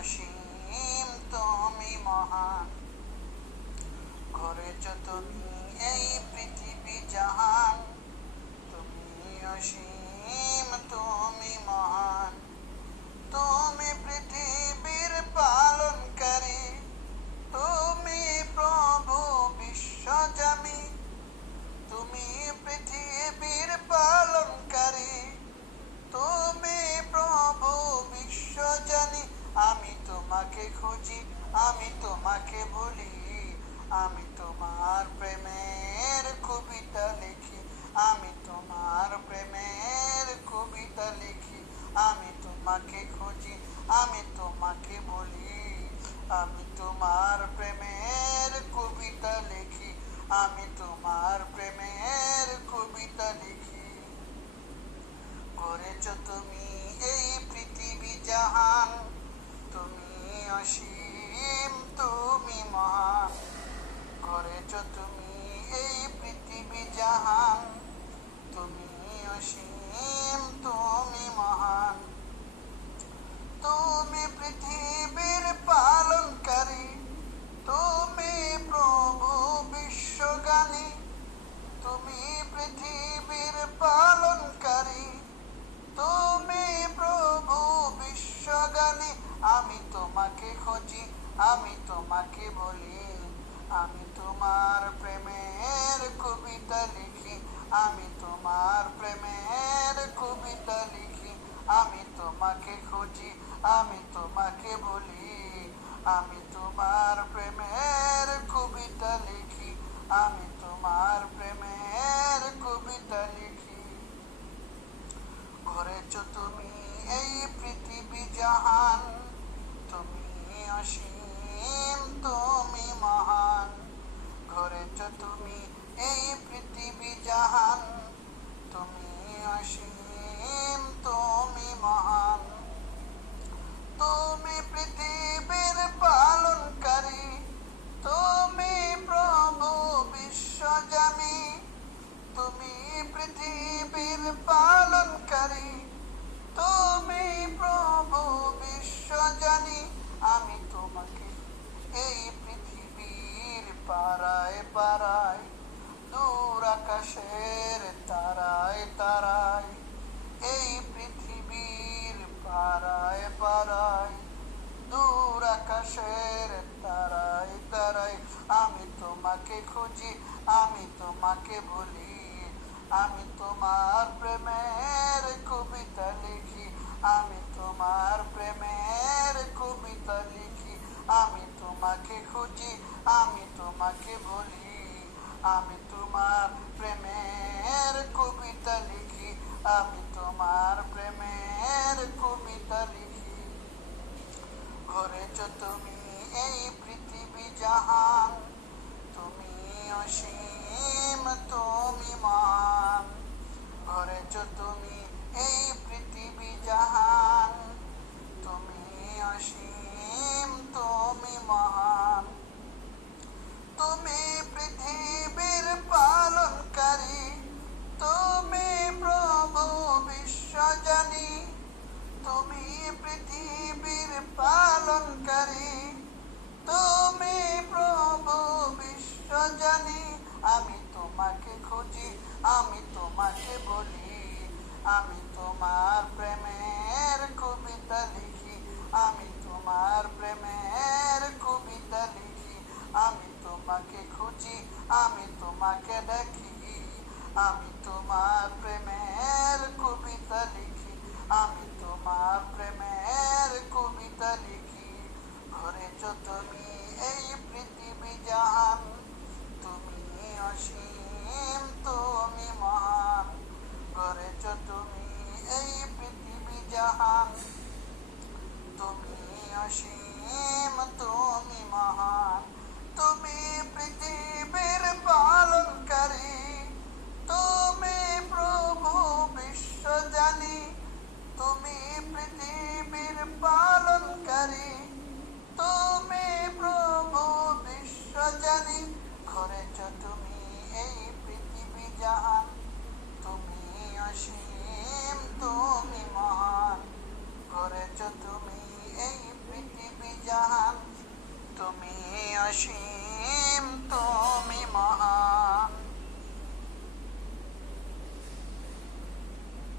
অসীম, তুমি মহান। গড়েছ তুমি এই পৃথিবী জাহান, তুমি অসীম, তুমি মহান। তুমি পৃথিবীর পালনকারী, তুমি প্রভু বিশ্বজামি। তুমি পৃথিবীর পালনকারী, তুমি প্রভু বিশ্বজানি। আমি তোমাকে খুঁজি, আমি তোমাকে বলি, আমি তোমার প্রেমের কবিতা লিখি। আমি তোমার প্রেমের কবিতা লিখি। আমি তোমাকে খুঁজি, আমি তোমাকে বলি, আমি তোমার প্রেমের কবিতা লিখি। আমি তোমার প্রেমের কবিতা লিখি। গড়েছ তুমি এই পৃথিবী জাহান, তুমি অসীম, তুমি মহান। গড়েছ তুমি এই পৃথিবী জাহান, তুমি অসীম, তুমি মহান। তুমি পৃথিবীর পালনকারী, তুমি প্রভু বিশ্বজ্ঞানী। তুমি পৃথিবীর পালনকারী, তুমি প্রভু বিশ্বজ্ঞানী। আমি তোমাকে খুঁজি, আমি তোমাকে বলি, আমি তোমার প্রেমের কবিতা লিখি। আমি তোমার প্রেমের কবিতা লিখি। আমি তোমাকে খুঁজি, আমি তোমাকে বলি, আমি তোমার প্রেমের কবিতা লিখি। আমি তোমার প্রেমের কবিতা লিখি। গড়েছ তুমি এই পৃথিবী জাহান, তুমি অসীম, তুমি মহান। গড়েছ তুমি এই পৃথিবী জাহান, তুমি অসীম, তুমি মহান। তুমি পৃথিবীর পালনকারী, তুমি প্রভু বিশ্বজামি। তুমি পৃথিবীর পালনকারী, তুমি প্রভু বিশ্বজানি। আমি তোমাকে এই পৃথিবীর পারায় পারায়, দূর আকাশের তারায় তারায়, এই পৃথিবীর পারায় পারায়, দূর আকাশের তারায় তারায়। আমি তোমাকে খুঁজি, আমি তোমাকে বলি, আমি তোমার প্রেমের কবিতা লিখি। আমি তোমার প্রেমের কবিতা লিখি। আমি তোমাকে খুঁজি, আমি তোমাকে বলি, আমি তোমার প্রেমের কবিতা লিখি। আমি তোমার প্রেমের কবিতা লিখি। গড়েছ তুমি এই পৃথিবী জাহান, তুমি অসীম, তুমি মহান। গড়েছ তুমি এই পৃথিবী জাহান, তুমি অসীম, তুমি মহান। তুমি পৃথিবীর পালনকারী, তুমি প্রভু বিশ্বজানি। তুমি পৃথিবীর পালনকারী, তুমি প্রভু বিশ্বজানি। আমি তোমাকে খুঁজি, আমি তোমাকে বলি, আমি তোমার প্রেমের কবিতা লিখি। আমি তোমার প্রেমের কবিতা লিখি। আমি তোমাকে খুঁজি, আমি তোমাকে দেখি, আমি তোমার প্রেমের কবিতা লিখি। আমি তোমার প্রেমের কবিতা লিখি। গড়েছ তুমি এই পৃথিবী জাহান, তুমি অসীম, তুমি মহান। গড়েছ তুমি এই পৃথিবী জাহান, তুমি অসীম, তুমি মহান। তুমি পৃথিবীর পালনকারী, তুমি প্রভু বিশ্বজানি। তুমি পৃথিবীর পালনকারী, তুমি প্রভু বিশ্বজানি। গড়েছ তুমি এই পৃথিবী জাহান, তুমি অসীম, তুমি মহান। গড়েছ তুমি এই পৃথিবী নসীম